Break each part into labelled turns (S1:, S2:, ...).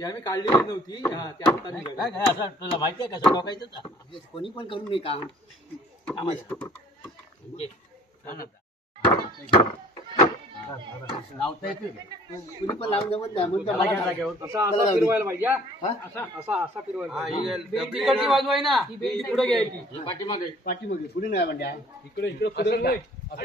S1: ती आम्ही काढलेली नव्हती हा ती आता निघाली.
S2: काय काय असं तुला माहिती आहे कसं ठोकायचं का?
S3: कोणी पण करून नाही काम
S2: कामाचं. म्हणजे, हा ना. लावता येते
S3: कोणी पण लावून जमत नाही म्हणून तर
S2: त्याला
S3: मला
S2: घ्यायला
S3: काय-
S2: घेऊन.
S1: असा
S3: चला
S1: असा
S3: जाऊ दे.
S1: फिरवायला पाहिजे हा?
S3: हा?
S1: असा असा असा फिरवायला
S4: हा, ही
S1: पाहिजे.
S4: गेल-
S1: बेंच
S4: डबरी
S1: तिकडची
S4: ना.
S1: बाजू आहे ना ती बेंच पुढे घ्यायची
S2: ही पाठीमागे
S3: पाठीमागे पुढे नाही म्हणजे
S1: इकडे इकडे पुढे नाही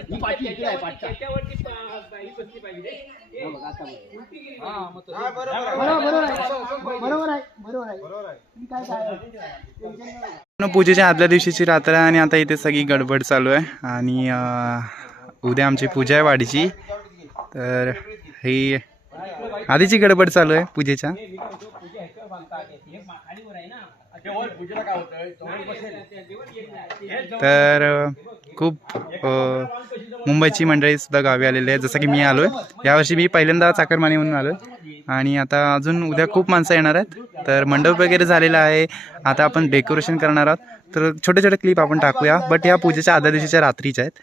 S3: ही पाठी इकडे आहे पाठचा
S1: त्याच्यावरती पा- ही बसली पाहिजे
S3: हो बघ, आता बघ.
S1: हा मग तसं.
S4: हा, बरोबर आहे.
S3: बरोबर बरोबर आहे बरोबर आहे बरोबर आहे तुम्ही काय काय टेन्शन नाही.
S5: न पूजेच्या आदल्या दिवशीची रात्र आहे आणि आता इथे सगळी गडबड चालू आहे आणि अं, उद्या आमची पूजा आहे वाडीची तर ही आधीची गडबड चालू आहे पूजेच्या. तर खूप मुंबईची मंडळी सुद्धा गावी आलेली आहे जसं की मी आलो आहे यावर्षी मी पहिल्यांदा चाकरमानी म्हणून आलो आणि आता अजून उद्या खूप माणसं येणार आहेत. तर मंडप वगैरे झालेला आहे. आता आपण डेकोरेशन करणार आहोत. तर छोटे छोटे क्लिप आपण टाकूया. बट या पूजेच्या आदल्या दिवशीच्या रात्रीच्या आहेत.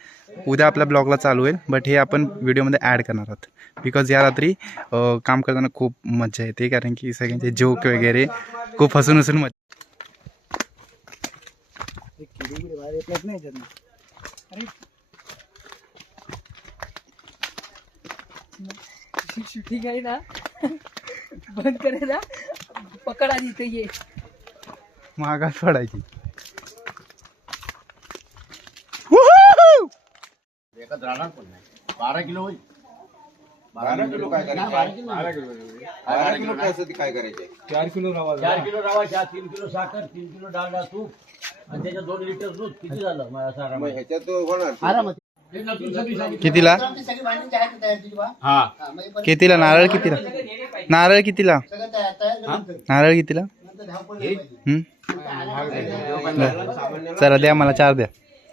S5: उद्या आपल्या ब्लॉगला चालू होईल बट हे आपण व्हिडिओमध्ये ॲड करणार आहोत. बिकॉज या रात्री काम करताना खूप मजा येते कारण की सगळ्यांचे जोक वगैरे खूप हसून हसून मजा
S6: शूटिंग आहे ना? बंद करे ना पकड इथे ये.
S5: महागात पडायची.
S2: राहणार पण नाही? बारा किलो होईल.
S4: बारा किलो. काय करायचे? बारा किलो. काय असं ते काय करायचे
S1: चार किलो रवा
S2: चार किलो रवा चार तीन किलो साखर तीन किलो तूप आणि त्याच्यात दोन लिटर दूध. किती झालं मग.
S4: ह्याच्यात तो होणार.
S5: कितीला? कितीला? नारळ कितीला? नारळ कितीला? नारळ कितीला. हं? चला द्या मला चार द्या.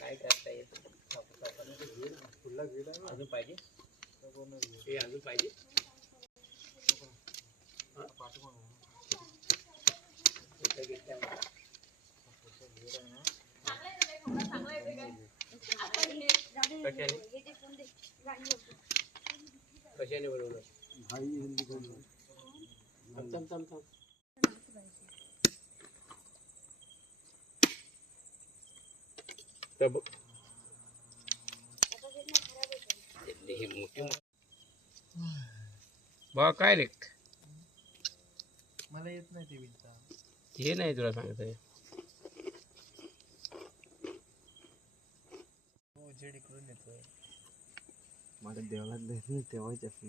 S3: काठी काठी घ्यायची, पण लक्ष द्या कांबाडे माझ्या हाती प्रवास करू हा. किती आहे इथे? आहे का इथे? काय आणू
S2: कशाने बनवलं?
S1: बा काय रे?
S3: मला येत नाही ते विणता
S1: हे नाही तुला सांगत आहे
S3: उजेड इकडून येतोय.
S4: माझ्या देवाला नाही तेव्हाच असं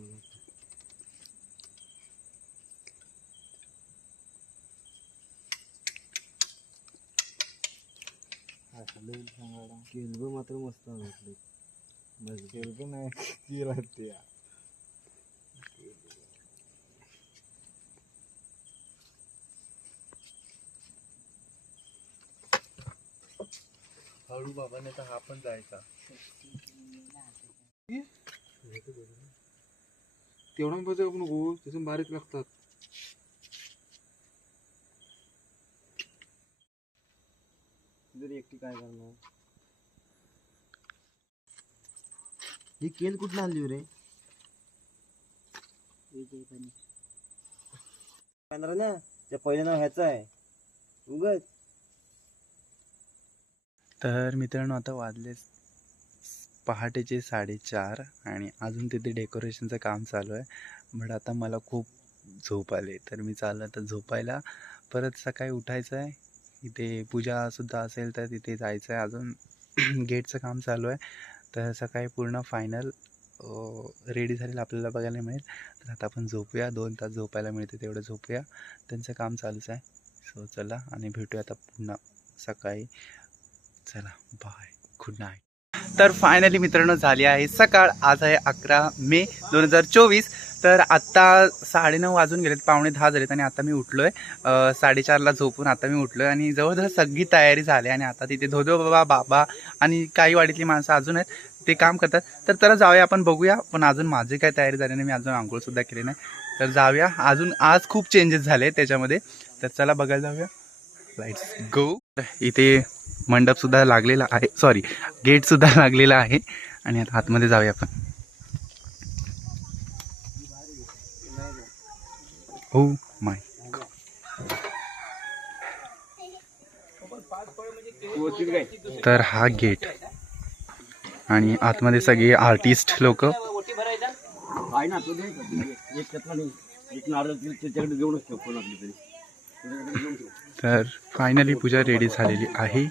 S4: केलबं मात्र मस्त वाटलं. बस केलबं नाही केला ते हळू बाबा नाही तर हा पण जायचा. तेवढा बघा आपण नको त्यातून बारीक लागतात. जर एकटी काय करणार? ही केल कुठं आणली रे? ना त्या पहिलं नाव ह्याचं आहे. उगच.
S5: तर मित्रांनो आता वाजले पहाटेचे साडेचार आणि अजून तिथे डेकोरेशनचं काम चालू आहे. बट आता मला खूप झोप आली. तर मी चाललं आता झोपायला. परत सकाळी उठायचं आहे. इथे पूजासुद्धा असेल तर तिथे जायचं आहे. अजून गेटचं काम चालू आहे. तर सकाळी पूर्ण फायनल रेडी झालेलं आपल्याला बघायला मिळेल. तर आता आपण झोपूया. दोन तास झोपायला मिळते तेवढं झोपूया. त्यांचं काम चालूच आहे. सो चला आणि भेटूया आता पुन्हा सकाळी. चला बाय गुड नाईट तर फायनली मित्रांनो झाली आहे सकाळ. आज आहे अकरा मे दोन हजार चोवीस. तर आत्ता साडेनऊ वाजून गेलेत पावणे दहा झालेत आणि आता मी उठलो आहे साडेचारला झोपून आता मी उठलो आहे आणि जवळजवळ सगळी तयारी झाली आणि आता तिथे धोधो बाबा बाबा आणि काही वाडीतली माणसं अजून आहेत ते काम करतात. तर त्याला जाऊया आपण बघूया. पण अजून माझी काही तयारी झाली नाही मी अजून आंघोळसुद्धा केली नाही. तर जाऊया. अजून आज खूप चेंजेस झाले त्याच्यामध्ये. तर चला बघायला जाऊया. लाईट्स गो इथे मंडपसुद्धा लागलेला आहे. सॉरी गेटसुद्धा लागलेला आहे. आणि आता आतमध्ये जाऊया आपण. हो माय तर हा गेट आणि आतमध्ये सगळे आर्टिस्ट लोक.
S2: तर.
S5: फायनली पूजा रेडी झालेली आहे.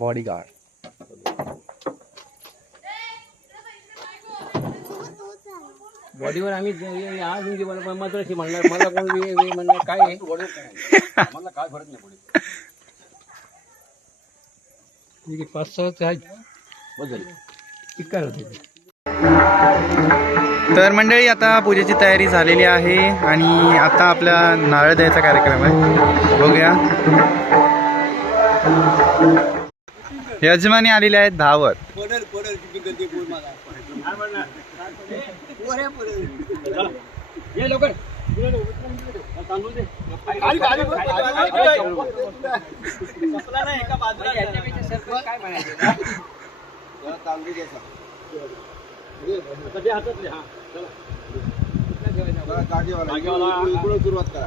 S5: बॉडीगार्ड
S1: बॉडीवर आम्ही आज म्हणजे मला मद्रासी म्हणणार मला कोण वे- वे म्हणणार काय आहे?
S2: मला काय फरक नाही पडेल
S1: ठीक आहे, पाच सहा
S2: झाली
S1: ठीक काय होते
S5: तर मंडळी आता पूजेची तयारी झालेली आहे आणि आता आपला नारळ द्यायचा कार्यक्रम आहे. बघूया. यजमानी आलेले आहेत धावत.
S2: ये लवकर. तांदूळ दे हातात हा
S4: इकडून सुरुवात करा.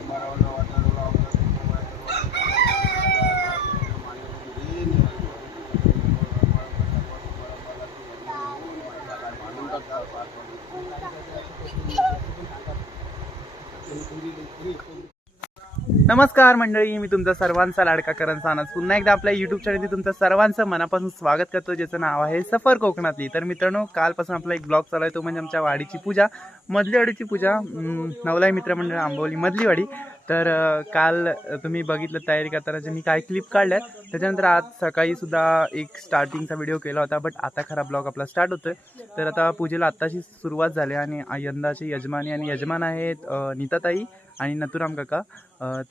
S5: नमस्कार मंडळी मी तुमचा सर्वांचा लाडका करण सानस. पुन्हा एकदा आपल्या युट्यूब चॅनलमध्ये तुमचं सर्वांचं मनापासून स्वागत करतो ज्याचं नाव आहे सफर कोकणातली. तर मित्रांनो कालपासून आपला एक ब्लॉग चालू आहे तो म्हणजे आमच्या वाडीची पूजा मधलीवाडीची पूजा. नवलाई मित्रमंडळ आंबोली मधलीवाडी तर काल तुम्ही बघितलं तयारी करताना जे मी काही क्लिप काढल्या त्याच्यानंतर आज सकाळी सुद्धा एक स्टार्टिंगचा व्हिडिओ केला होता बट आता खरा ब्लॉग आपला स्टार्ट होतोय. तर आता पूजेला आत्ताची सुरुवात झाली आणि यंदाची यजमानी आणि यजमान आहेत नीताताई. आणि नथुराम काका.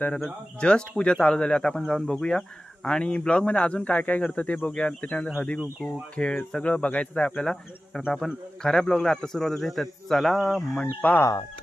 S5: तर जस्ट पूजा चालू झाली आता आपण जाऊन बघूया. आणि ब्लॉगमध्ये अजून काय काय घडतं ते बघूया. त्याच्यानंतर हळदी कुंकू खेळ सगळं बघायचंच आहे आपल्याला. तर आता आपण खऱ्या ब्लॉगला आता सुरुवात होते तर चला मंडपात.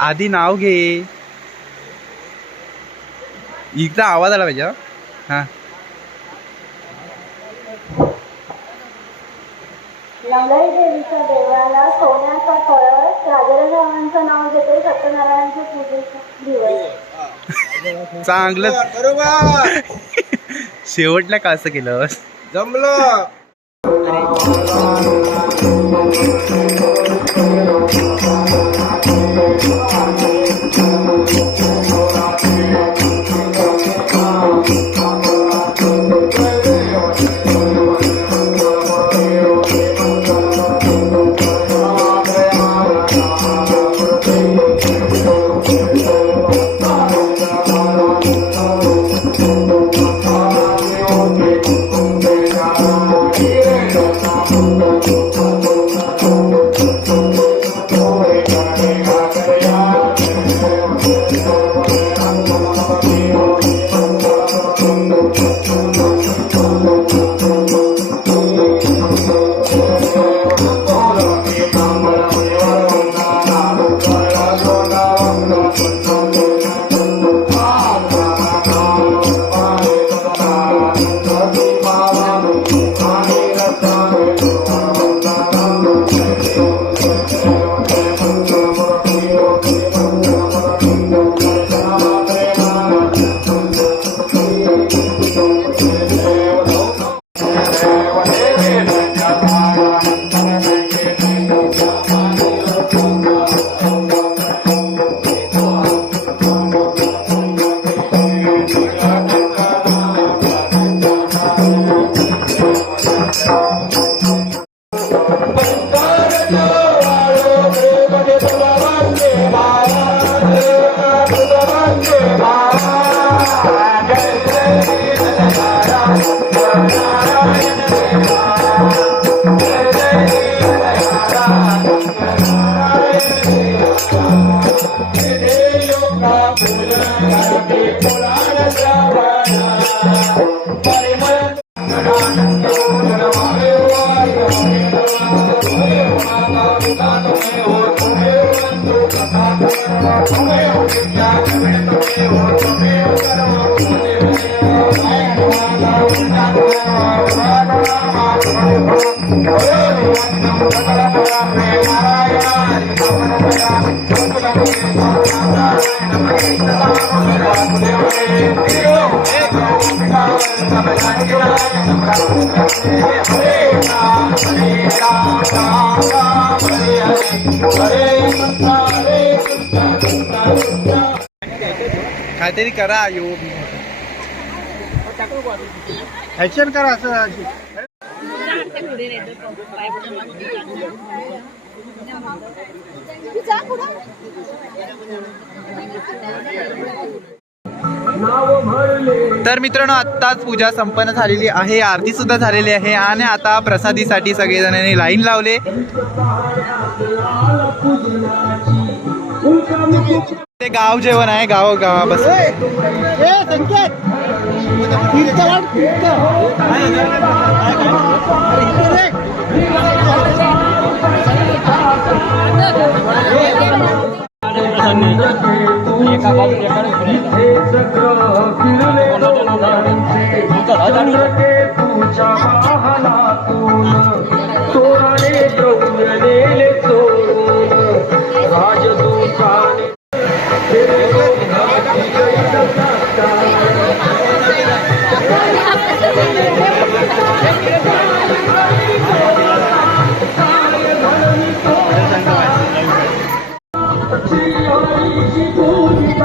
S5: आधी नाव घे. इथला आवाज आला पाहिजे हा.
S7: नवलाई देवीच्या देवळाला सोन्याचा कळस राजारामांचं नाव घेते सत्यनारायणच्या पूजेचा दिवस.
S5: चांगलं.
S4: बरोबर
S5: शेवटला का असं केलं
S4: जमलं.
S5: काहीतरी करा येऊ
S3: ऍक्शन करा असं.
S5: तर मित्रांनो आत्ताच पूजा संपन्न झालेली आहे आरती सुद्धा झालेली आहे आणि आता प्रसादीसाठी सगळेजणांनी लाईन लावले. ते गाव जेवण आहे गाव गावा बस.
S3: ए 这一生志
S1: 愿只要平凡快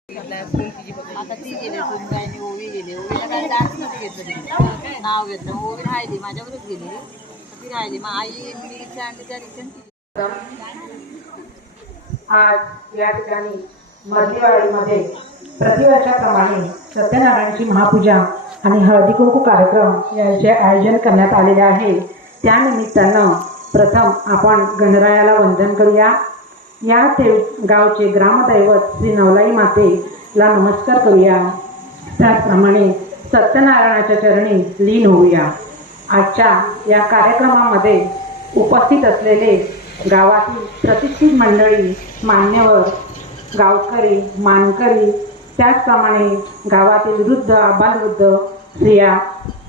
S6: आता ती गेली सुनबाईने ओवी गेली ओवीला काय डान्समध्ये घेतलं तिने. नाव घेतलं ओवी राहिली माझ्यावरच गेली ती राहिली मग आई
S8: आज या ठिकाणी मध्यवाडीमध्ये प्रतिवर्षाप्रमाणे सत्यनारायणची महापूजा आणि हळदी कुंकू कार्यक्रम याचे आयोजन करण्यात आलेले आहे. त्यानिमित्तानं प्रथम आपण गणरायाला वंदन करूया. या ते गावचे ग्रामदैवत श्री नवलाई मातेला नमस्कार करूया. त्याचप्रमाणे सत्यनारायणाच्या चरणी लीन होऊया. आजच्या या कार्यक्रमामध्ये उपस्थित असलेले गावातील प्रतिष्ठित मंडळी मान्यवर गावकरी मानकरी त्याचप्रमाणे गावातील वृद्ध आबालवृद्ध स्त्रिया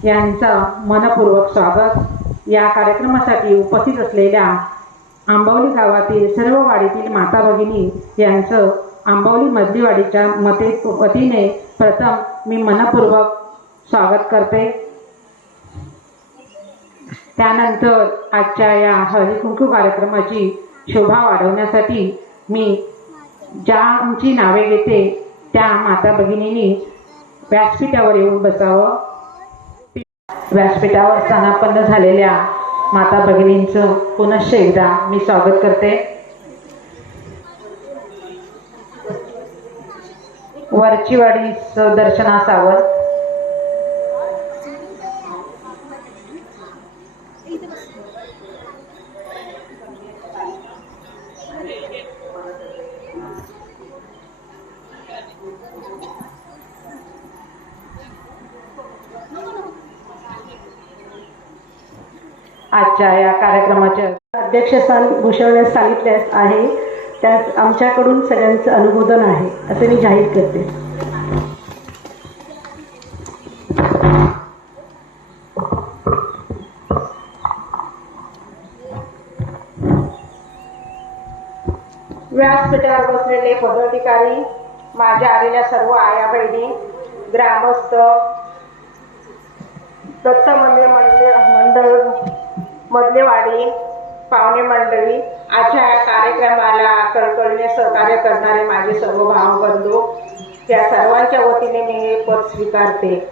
S8: यांचं मनपूर्वक स्वागत. या कार्यक्रमासाठी उपस्थित असलेल्या आंबवली गावातील सर्व वाडीतील माता भगिनी यांचं आंबवली मधलीवाडीच्या मते वतीने प्रथम मी मनपूर्वक स्वागत करते. त्यानंतर आजच्या या हरिकुंकू कार्यक्रमाची शोभा वाढवण्यासाठी मी ज्यांची नावे घेते त्या माता भगिनींनी व्यासपीठावर येऊन बसावं. व्यासपीठावर स्थानापन्न झालेल्या माता भगिनींचं पुनश्च एकदा मी स्वागत करते. वरचीवाडी दर्शनासावर आजच्या या कार्यक्रमाचे
S3: अध्यक्षस्थान भूषवण्यास सांगितले आहे. त्यास आमच्याकडून सगळ्यांचं अनुमोदन आहे असे मी जाहीर करते.
S8: व्यासपीठावर बसलेले पदाधिकारी माझ्या आलेल्या सर्व आया बहिणी ग्रामस्थ दत्त मधलेवाडी पाहुणे मंडळी आजच्या कार्यक्रमाला कळकळीने सहकार्य करणारे माझे सर्व भाव बंधू त्या सर्वांच्या वतीने मी हे पद स्वीकारते.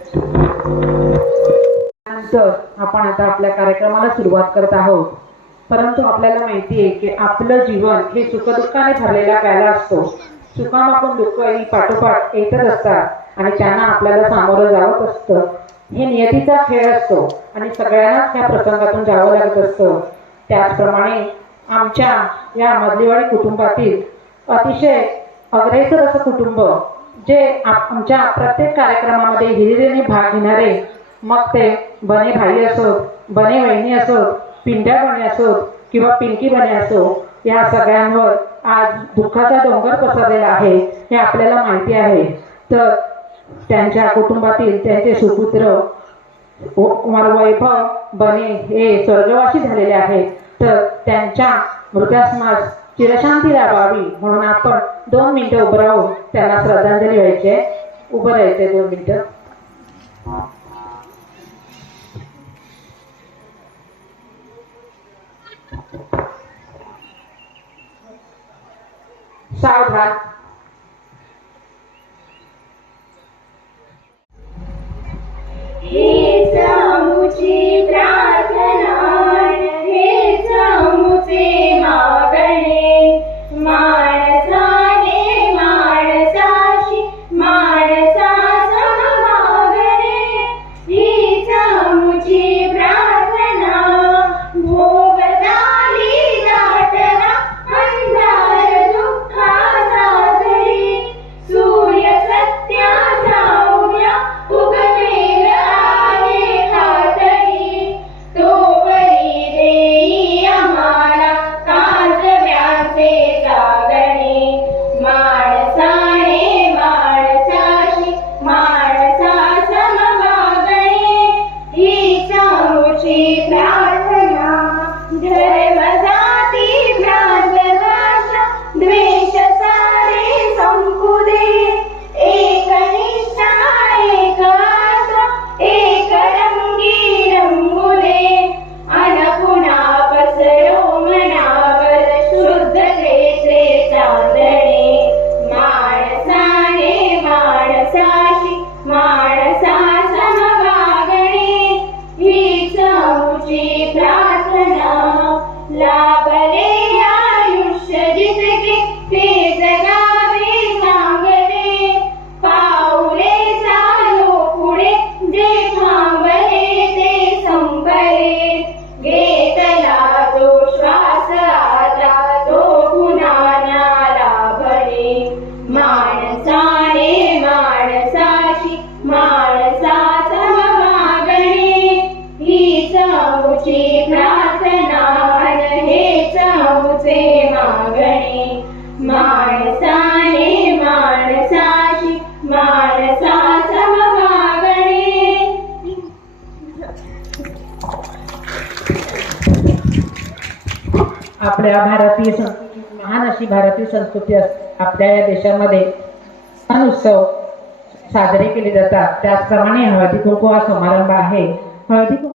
S8: नंतर आपण आता आपल्या कार्यक्रमाला सुरुवात करत आहोत. परंतु आपल्याला माहिती आहे की आपलं जीवन हे सुखदुःखाने भरलेला प्याला असतो. सुखामागून दुःख ही पाठोपाठ येतच असतात आणि त्यांना आपल्याला सामोरं जावत असतं. हे नियतीचा खेळ असतो आणि सगळ्यांनाच या प्रसंगातून जावं लागत असतं. त्याचप्रमाणे आमच्या या मधलीवाडी कुटुंबातील अतिशय अग्रेसर असं कुटुंब जे आमच्या प्रत्येक कार्यक्रमामध्ये हिरिरीने भाग घेणारे मग ते बने भाई असोत बने वहिनी असोत पिंड्या बने असोत किंवा पिंकी बने असो या सगळ्यांवर आज दुःखाचा डोंगर पसरलेला आहे हे आपल्याला माहिती आहे. तर त्यांच्या कुटुंबातील त्यांचे सुपुत्र कुमार वैभव बने हे स्वर्गवासी झालेले आहेत. तर त्यांच्या मृतासमास चिरशांती लाभावी म्हणून आपण दोन मिनिटं उभं राहून त्यांना श्रद्धांजली व्हायचे उभं राहायचे दोन मिनिटं. सावधान. आपल्या भारतीय संस्कृती महान अशी भारतीय संस्कृती आपल्या या देशामध्ये सण उत्सव साजरे केले जातात. त्याचप्रमाणे हळदी कुंकू हा समारंभ आहे. हळदी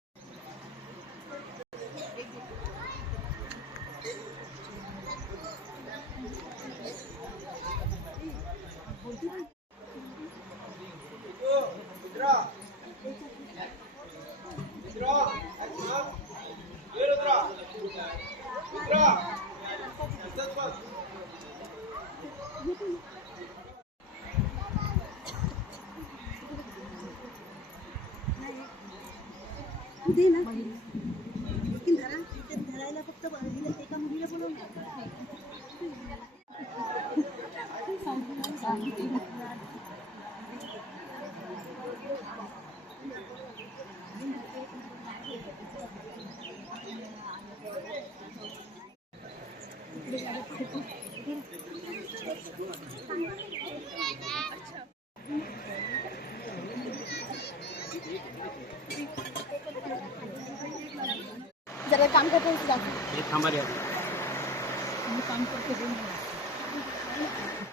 S7: जरा काम करतो
S9: हे थांबा रे.
S10: सत्यनारायणाच्या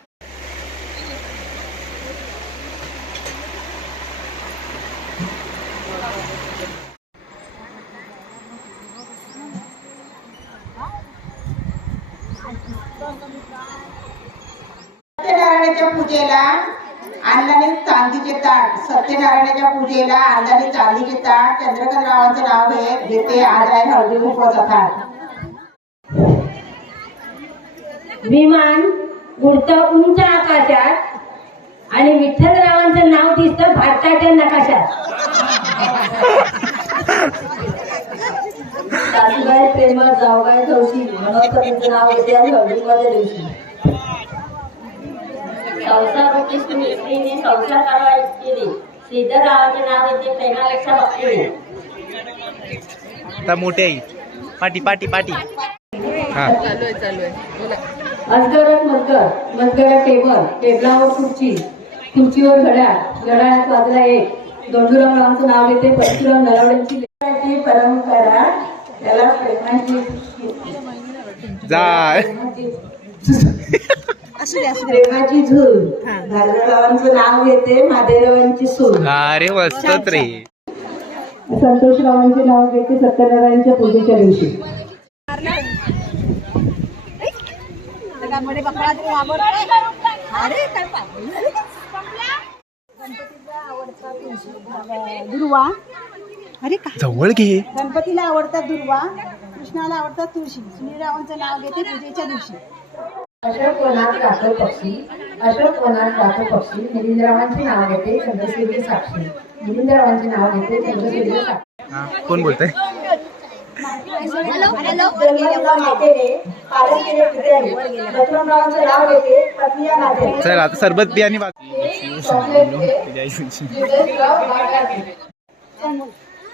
S10: ताट पूजेला आणल्याने चांदीचे ताट चंद्रकांत रावांचं नाव घे घेते. आज आहे हळदी कुंकवाचा थाट.
S7: विमान उडतं उंच आकाशात आणि विठ्ठलरावांचं नाव दिसतं भारताच्या नकाशात. सासूबाई प्रेमळ जावगाय थोशी म्हणून कवीचं नाव येते आणि हळदीमध्ये दिवशी. संसाराची स्त्रीने संसार करावा इतकेली श्रीधररावाचे नाव येते प्रेमापेक्षा भक्तीने
S5: आता मोठी आई पाटी पाटी पाटी. हा.
S7: अजगरात मजगर मजगरात टेबल टेबलावर खुर्ची खुर्चीवर घड्याळ घड्याळात वाजला एक. दोंडूराम रावांचं नाव येते परशुराम नलावड्यांची लेकराची परंपरा. त्याला प्रेमाची
S5: जा.
S7: प्रेमाची झूल. भार्गवरावांचं नाव येते महादेवरावांची सून.
S5: अरे मस्तच रे.
S10: संतोषरावांचे नाव घेते सत्यनारायणच्या पूजेच्या दिवशी.
S8: दुर्वा. अरे का
S5: जवळ घे.
S8: गणपतीला आवडतात दुर्वा कृष्णाला आवडतात तुळशी. सुनीलरावांचं नाव घेते पूजेच्या दिवशी.
S10: अशोक वनात राखो पक्षी अशोक वनात पक्षी मिलिंदरावांचे नाव घेते चंद्रसूर्य साक्षी. मिलिंदरावांचे नाव घेते चंद्रसूर्य साक्षी.
S5: कोण बोलतंय? चल आता सरबत बियाणी बात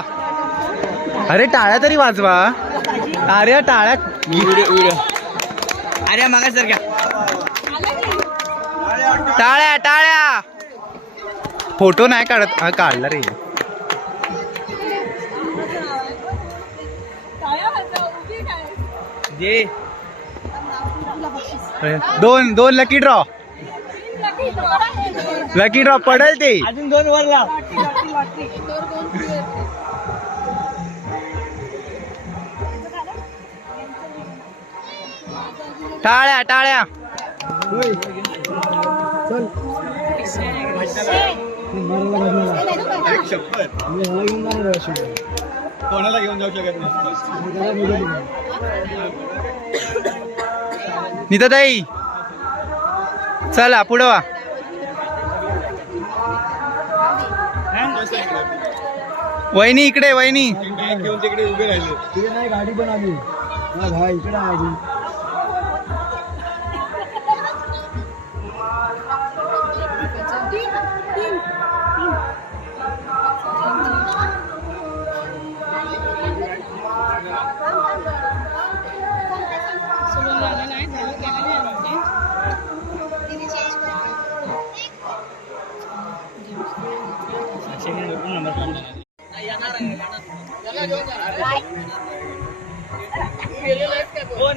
S5: वाजवा अरे टाळ्या तरी वाजवा. अरे टाळ्या.
S9: अरे मागा सर
S5: टाळ्या टाळ्या. फोटो नाही काढत. हा काढला रे.
S9: जे
S5: दोन दोन लकी ड्रॉ लकी ड्रॉ पडेल ते.
S9: अजून दोन वरला
S5: टाळ्या टाळ्या.
S11: कोणाला घेऊन जाऊ शकत नाही
S5: निताताई चला पुढं वा. वहिनी इकडे वहिनी.
S11: घेऊन तिकडे उभे राहिले गाडी पण आली. इकडे आली हा, याची नाही ना,